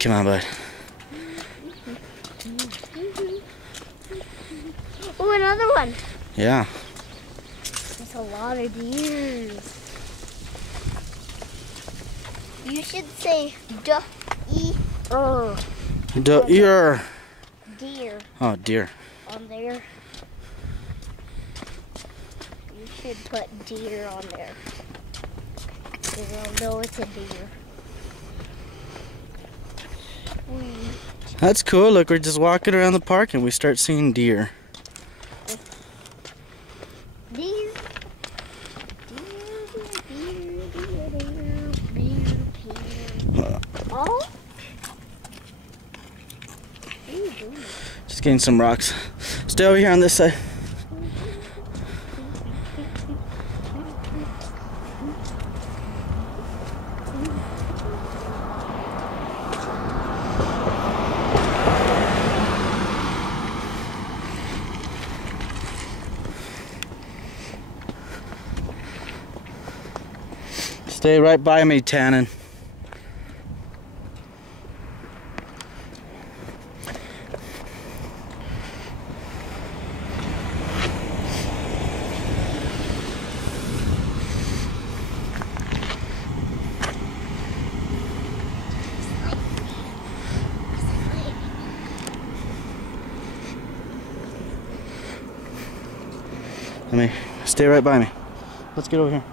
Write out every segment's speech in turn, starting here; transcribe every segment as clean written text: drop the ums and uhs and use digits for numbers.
Come on, bud. Oh, another one. Yeah. There's a lot of deer. You should say D-E-R. Deer. Deer Oh, deer. on there. You should put deer on there. They will know it's a deer. That's cool. Look, we're just walking around the park and we start seeing deer. Deer. Deer. Oh. What are you doing? Just getting some rocks. Stay over here on this side. Stay right by me, Tannen. Stay right by me. Let's get over here.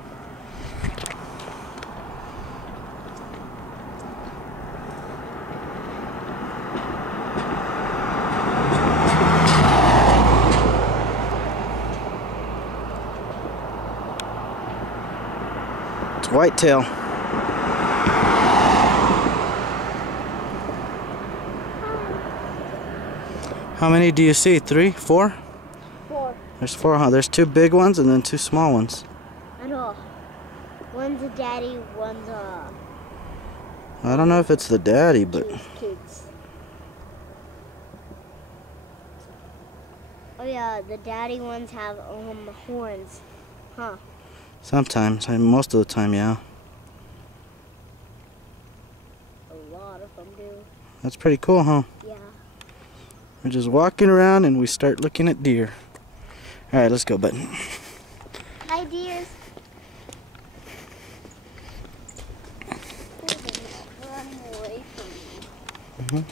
It's whitetail. How many do you see? 3? 4? 4. There's 4, huh? There's 2 big ones and then 2 small ones. I know. One's a daddy, one's a... I don't know if it's the daddy, but... kids. Oh yeah, the daddy ones have horns. Huh. Sometimes. Most of the time, yeah. A lot of them do. That's pretty cool, huh? Yeah. We're just walking around and we start looking at deer. Alright, let's go, bud. Hi, deers. Running away from me.